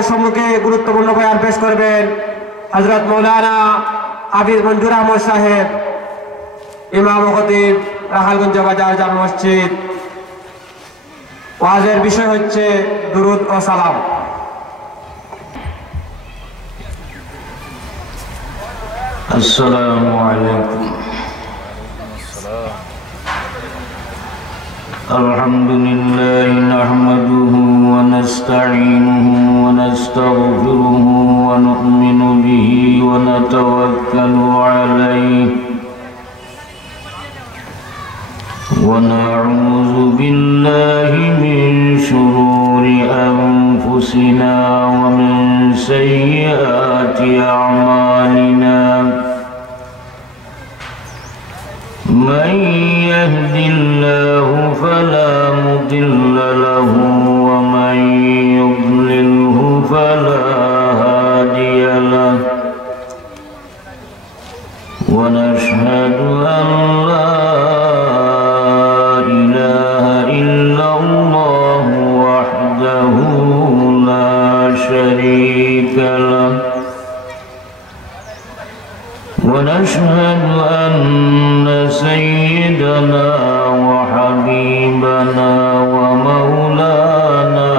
আমাদের সম্মুখে গুরুত্বপূর্ণ বয়ান পেশ করবেন হযরত মাওলানা হাফিজ মঞ্জুর আহমদ সাহেব, ইমাম ও খতিব, রাখালগঞ্জ বাজার জামে মসজিদ। ওয়াজের বিষয় হচ্ছে দুরুদ ও সালাম। السلام عليكم. الحمد لله نحمده ونستعينه ونستغفره ونؤمن به ونتوكل عليه ونعوذ بالله من شرور أنفسنا ومن سيئات أعمالنا. من يهد الله فلا مضل له ومن يضلله فلا هادي له. ونشهد أن لا إله إلا الله وحده لا شريك له. ونشهد أن سيدنا وحبيبنا ومولانا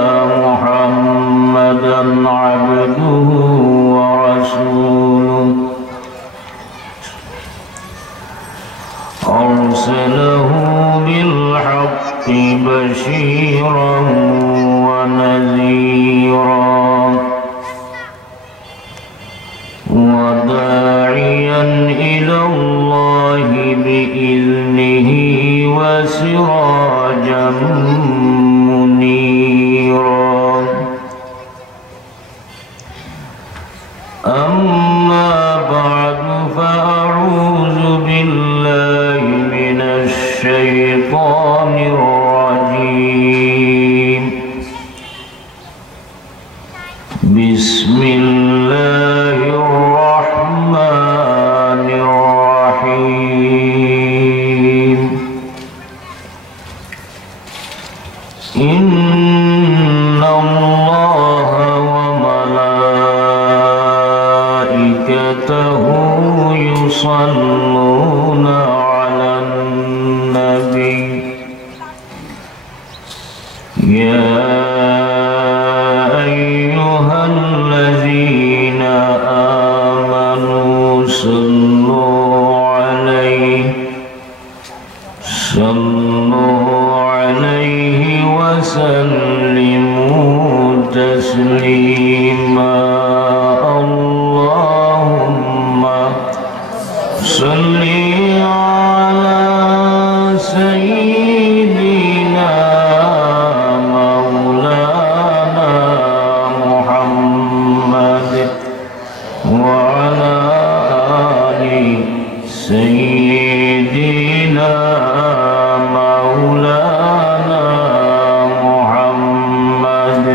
محمدا عبده ورسوله أرسله بالحق بشيرا ونذيرا وداعيا إلى الله بإذنه وسراجا منيرا. أما بعد فأعوذ بالله من الشيطان الرجيم. بسم الله الرحمن الرحيم. إن الله وملائكته يصلون على النبي يا أيها الذين آمنوا صلوا عليه وسلموا تسليما. اللهم صل على سيدنا مولانا محمد وعلى آل سيدنا مولانا محمد.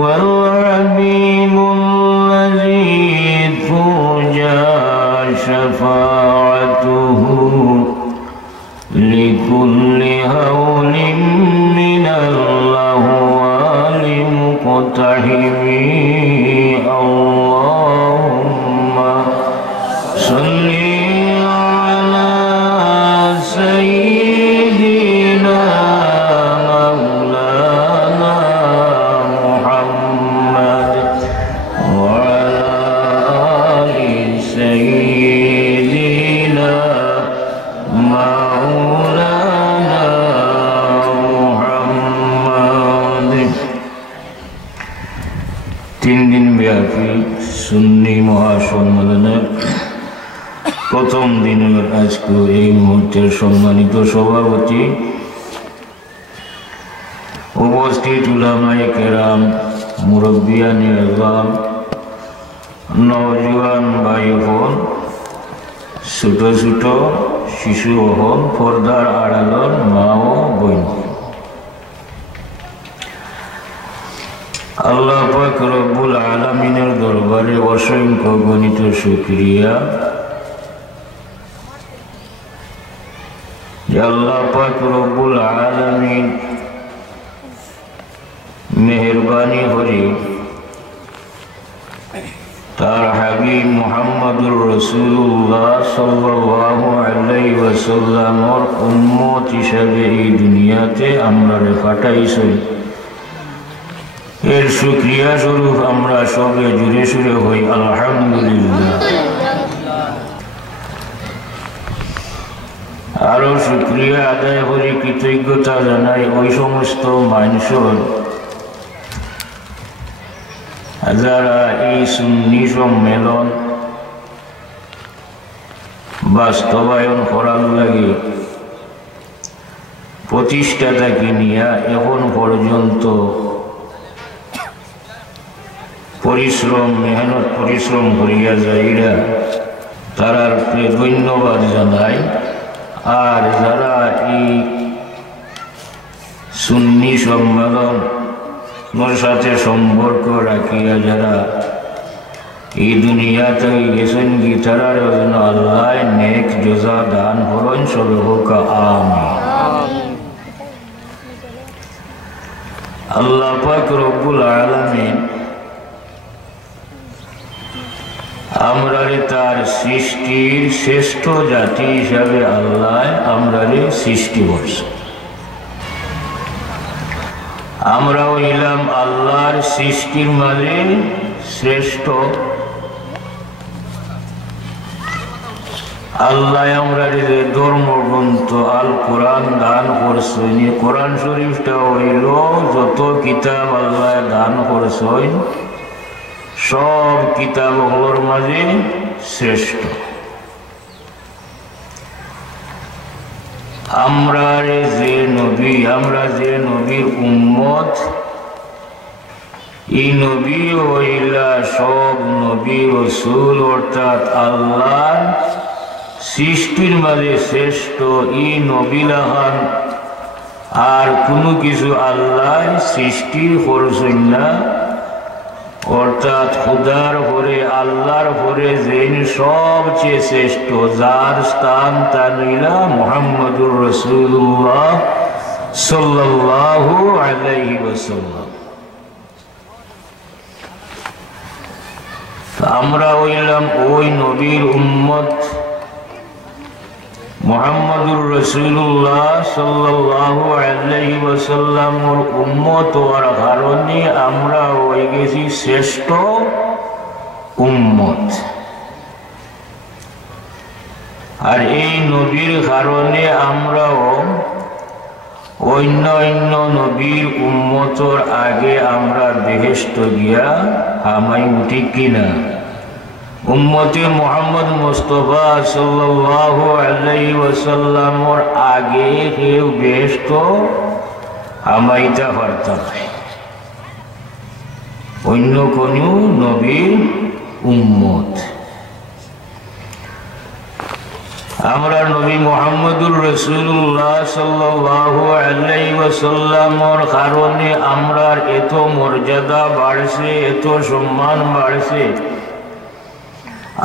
والحبيب الذي ترجى شفاعته لكل هول من الأهوال مقتحم. اللهم صل على سيدنا مولانا محمد وعلى آل سيدنا مولانا محمد. 3 দিন ব্যাপী সুন্নি মহাসম্মেলনের প্রথম দিনের আজকে এই মুহূর্তের সম্মানিত সভাপতি, উপস্থিত উলামায়ে কেরাম, মুরব্বিয়ানে আযম, নওজোয়ান ভাই বোন, ছোট ছোট শিশু হন, পর্দার আড়ালর মা ও বোন, আল্লাহ পাক রব্বুল আলামিনের দরবারে অসংখ্য গণিত শুকরিয়া যে আল্লাহ পাক রব্বুল আলামিন মেহেরবানি করে তার হাবিব মুহাম্মদুর রাসূলুল্লাহ সাল্লাল্লাহু আলাইহি ওয়াসাল্লামের উম্মত হিসেবে এই দুনিয়াতে আমরারে পাঠাইছেন। এর শুকরিয়া স্বরূপ আমরা সবে জুড়ে সুরে হই আলহামদুলিল্লাহ। আরো শুকরিয়া আদায় করি, কৃতজ্ঞতা জানাই ওই সমস্ত মানুষের যারা এই সুন্নি সম্মেলন বাস্তবায়ন করার লাগে প্রতিষ্ঠাতাকে নিয়ে এখন পর্যন্ত মেহনত পরিশ্রম করিয়া যাইরা তারার ধন্যবাদ জানাই। আর যারা এই সুন্নি সম্মেলন সাথে সম্পর্ক রাখিয়া যারা এই দুনিয়াতে গেছেন কি তারার জন্য আল্লাহ নেক জজা দান করুন, সবে হোক আমিন। আল্লাহ পাক রব্বুল আলামিন আমরারে তার সৃষ্টির শ্রেষ্ঠ জাতি হিসাবে আল্লাহ আমরারে সৃষ্টি করছে। আমরা হইলাম আল্লাহর সৃষ্টির মাঝে শ্রেষ্ঠ। আল্লাহ আমরা যে ধর্মগ্রন্থ আল কোরআন দান করছেন, কোরআন শরীফটা হইল যত কিতাব আল্লাহ দান করছেন সব কিতাবগুলোর মাঝে শ্রেষ্ঠ। আমরা যে নবীর উম্মত, এই নবী হইলা সব নবী রাসূল অর্থাৎ আল্লাহর সৃষ্টির মাঝে শ্রেষ্ঠ। এই নবীলাহান আর কোনো কিছু আল্লাহ সৃষ্টি করছেন না, অর্থাৎ খুদার পরে আল্লাহর পরে যেন সবচেয়ে শ্রেষ্ঠ, যার স্থান তার হইলা মুহাম্মদুর রাসূলুল্লাহ সাল্লাল্লাহু আলাইহি ওয়াসাল্লাম। আমরা হইলাম ওই নবীর উম্মত। মুহাম্মদুর রাসূলুল্লাহ সাল্লাল্লাহু আলাইহি ওয়াসাল্লামের উম্মত হওয়ার কারণে আমরা হয়ে গেছি শ্রেষ্ঠ উম্মত। আর এই নবীর কারণে আমরাও অন্য নবীর উম্মতর আগে আমরা বেহেশত গিয়া হামাই উঠি কিনা। উম্মতে মুহাম্মদ মুস্তাফা সাল্লাল্লাহু আলাইহি ওয়াসাল্লামের আগে কেউ বেহেশত হামাইতে পারতাম না, অন্য কোন নবীর উম্মত। আমরা নবী মুহাম্মদুর রাসূলুল্লাহ সাল্লাল্লাহু আলাইহি ওয়াসাল্লামের কারণে আমরার এত মর্যাদা বাড়ছে, এত সম্মান বাড়ছে।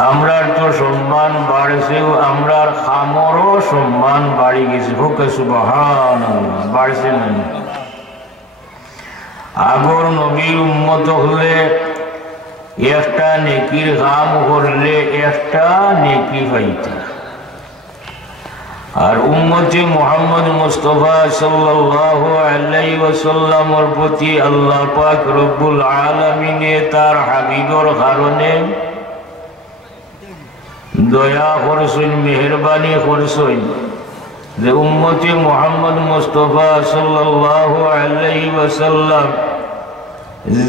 আমরার তো সম্মান বাড়ছেও, আমরার খামরও সম্মান বাড়ি গেছে। হোক সুবহানাল্লাহ, বাড়ছে না। আগর নবীর উম্মত হলে একটা নেকির কাম করলে একটা নেকি পাইতা, আর উম্মতে মুহাম্মদ মুস্তাফা সাল্লাল্লাহু আলাইহি ওয়াসাল্লামের প্রতি আল্লাহ পাক রব্বুল আলামিনে তার হাবিবের কারণে দয়া করছেন, মেহেরবানি করছেন যে উম্মতে মুহাম্মদ মুস্তাফা সাল্লাল্লাহু আলাইহি ওয়াসাল্লাম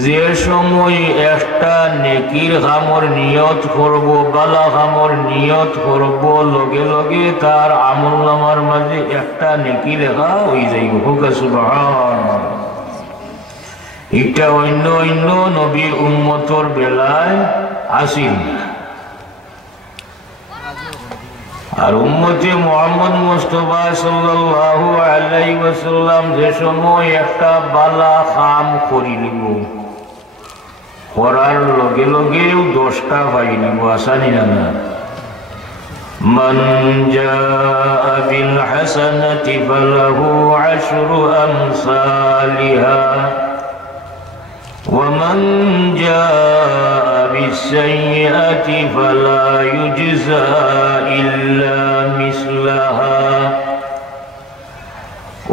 যে সময় একটা নেকির কামর নিয়ত করব, বালা কামর নিয়ত করব, লগে লগে তার আমলনামার মাঝে একটা নেকি লেখা হয়ে যাইব। হোক সুবহানাল্লাহ। এটা অন্য নবীর উম্মতর বেলায় আসিল না। আর উম্মতে মুহাম্মদ মুস্তাফা সাল্লাল্লাহু আলাইহি ওয়াসাল্লাম যে সময় একটা বালা কাম করিলিব, করার লগে লগেও 10টা পাইলিব। আসানি না। মান জাআ বিল হাসানাতি ফালাহু 10 আমসালিহা ওয়া মান জাআ بالسيئة فلا يجزى إلا مثلها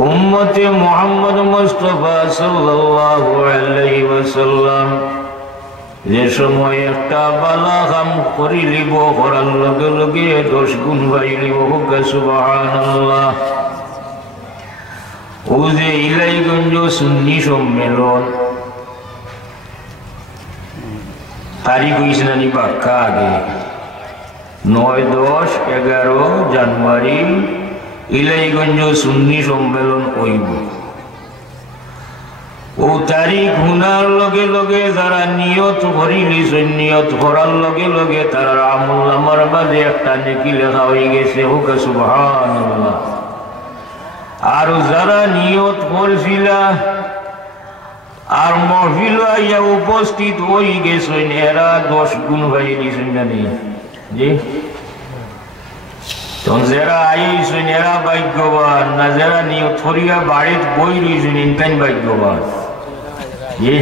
উম্মতে মুহাম্মদ মুস্তাফা সাল্লাল্লাহু আলাইহি ওয়াসাল্লাম যে সময় একটা বালা কাম করিলিব করার লগে লগে 10 গুণ পাইলিব হোক সুবহানাল্লাহ। ও যে ইলাইগঞ্জ সুন্নি সম্মেলন তারিখ হইছে নানি পাক্কা আগে 9, 10, 11 জানুয়ারি ইলাইগঞ্জ সুন্নি সম্মেলন হইব। ও তারিখ হুনার লগে লগে যারা নিয়ত করিলিছেন নিয়ত করার লগে লগে তার আমল নামার মাঝে একটা নেকি লেখা হয়ে গেছে হোক সুবহানাল্লাহ। আর যারা নিয়ত করছিলা আর মহফিল আইয়া উপস্থিত হয়ে গেছেন এরা 10 গুণ হয়ে গেছেন জানি জি। যারা আইছেন এরা ভাগ্যবান না যারা নিয়ত করিয়া বাড়িতে বই রয়েছেন ইনতাই ভাগ্যবান জি।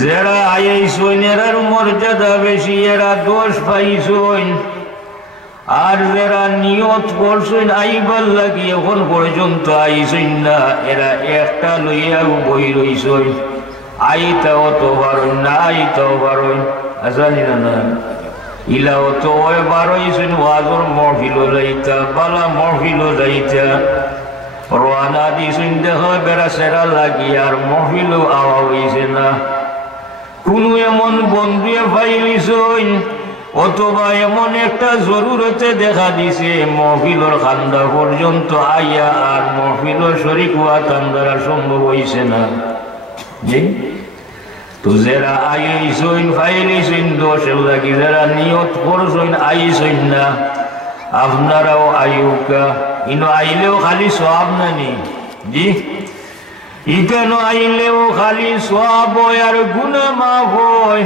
যারা আইছেন এরার মর্যাদা বেশি এরা 10 পাইছেন। আর যারা নিয়ত করছেন আইবার লাগি এখন পর্যন্ত আইছেন না এরা একটা লইয়া বই রইছেন আইতাও তো পারেন না আইতাও পারেন জানি না ইলাও তো ওই বারোইছেন ওয়াজর মহফিল যাইতা বালা মহফিল যাইতা রওনা দিছেন দেখা বেড়া সেরা লাগি আর মহফিল আওয়া হইছে না। কোনো এমন বন্ধুয়ে পাইলিছেন অথবা এমন একটা জরুরতে দেখা দিছে মহফিলর খান্দা পর্যন্ত আইয়া আর মহফিলর শরীক হওয়া তান্দারা সম্ভব হইছে না জি। তো যারা আইছেন ফাইলিছেন 10 লাগি যারা নিয়ত করছেন আইছেন না আপনারাও আইউকা ইনো আইলেও খালি সওয়াব নানি জি। ইকানো আইলেও খালি সওয়াব হয় আর গুনাহ মাফ হয়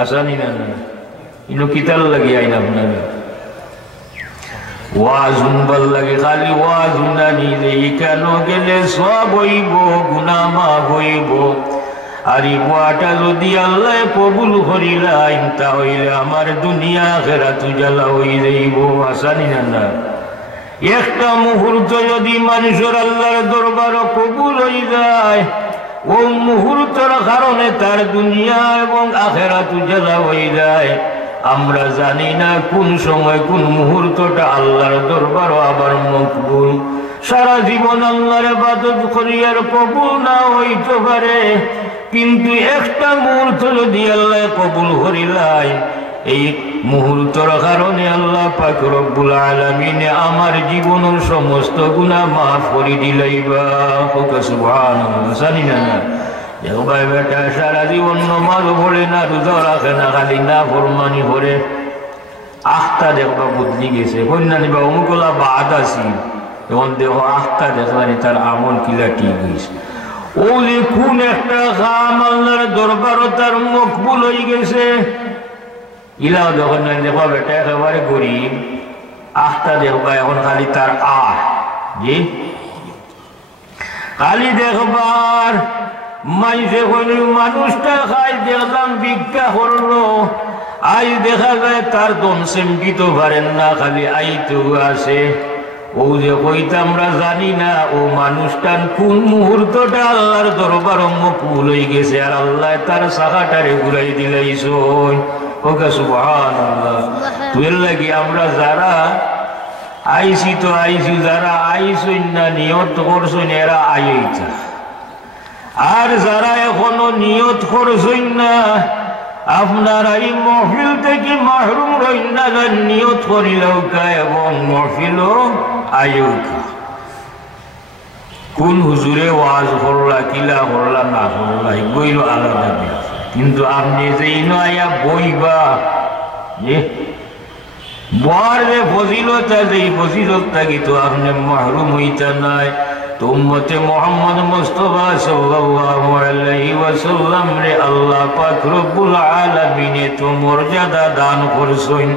আসানি না ইনো কিতাল লাগি আইন আপনারা ওয়াজ শুনবার লাগে খালি ওয়াজ শুনানি যে ইকানো গেলে সওয়াব হইব গুনাহ মাফ হইব। আর এই বুয়াটা যদি আল্লাহ কবুল করিলেন তাহলে আমার দুনিয়া আখিরাত উজালা হয়ে যাইব আসানি না। একটা মুহূর্ত যদি মানুষের আল্লাহর দরবার কবুল হয়ে যায় ও মুহূর্তের কারণে তার দুনিয়া এবং আখিরাত উজালা হয়ে যায়। আমরা জানি না কোন সময় কোন মুহূর্তটা আল্লাহর দরবার আবার মকবুল। সারা জীবন আল্লাহর ইবাদত করি আর কবুল না হইতে পারে, কিন্তু একটা মুহূর্ত যদি আল্লাহ কবুল করিলেন এই মুহূর্তের কারণে আল্লাহ পাক রব্বুল আলামিন আমার জীবনের সমস্ত গুনাহ মাফ করে দিলাইবা সুবহানাল্লাহ। জানি না ভাই বেটা সারা জীবন নামাজ পড়ে না রোজা রাখে না খালি না ফরমানি করে আখটা দেখবা বদলি গেছে কন্যা নিবা অমুকলা বাদ আছি এখন দেখো আখটা দেখলানি তার আমল কিলা ঠিক হয়েছে। ওলি কোন একটা কাম আল্লাহর দরবারও তার মকবুল হয়ে গেছে ইলাও যখন দেখবা বেটা একেবারে গরিব আখটা দেখবা এখন খালি তার জি খালি দেখবার মাইসে হইল মানুষটা খাই দেখলাম ভিক্ষা করলো আজ দেখা যায় তার দম সেমকিতে পারেন না খালি আইতো আছে। ও যে কইতে আমরা জানি না ও মানুষটার কোন মুহূর্তটা আল্লাহর দরবার মকবুল হয়ে গেছে আর আল্লাহ তার শাখাটারে ঘুরাই দিলাইছ ওকে সুবহানাল্লাহ। তুই লাগি আমরা যারা আইসি তো আইসি যারা আইসই না নিয়ত করছেন এরা আইতা আর যারা এখনো নিয়ত করছেন না আপনারা এই মহফিল থেকে মাহরুম রইন না নিয়ত করিলেও কা এবং মহফিলও আয়ুকা কোন হুজুরে ওয়াজ করলা কিলা করলা না করলা এগুলো আলাদা কিন্তু আপনি যে ইনো আয়া বইবা যে বর যে ফজিলত আছে এই ফজিলতটা কিন্তু আপনি মাহরুম হইতে নাই। তো উম্মতে মুহাম্মদ মুস্তাফা সাল্লাল্লাহু আলাইহি ওয়াসাল্লাম রে আল্লাহ পাক রব্বুল আলামিন তো মর্যাদা দান করছেন।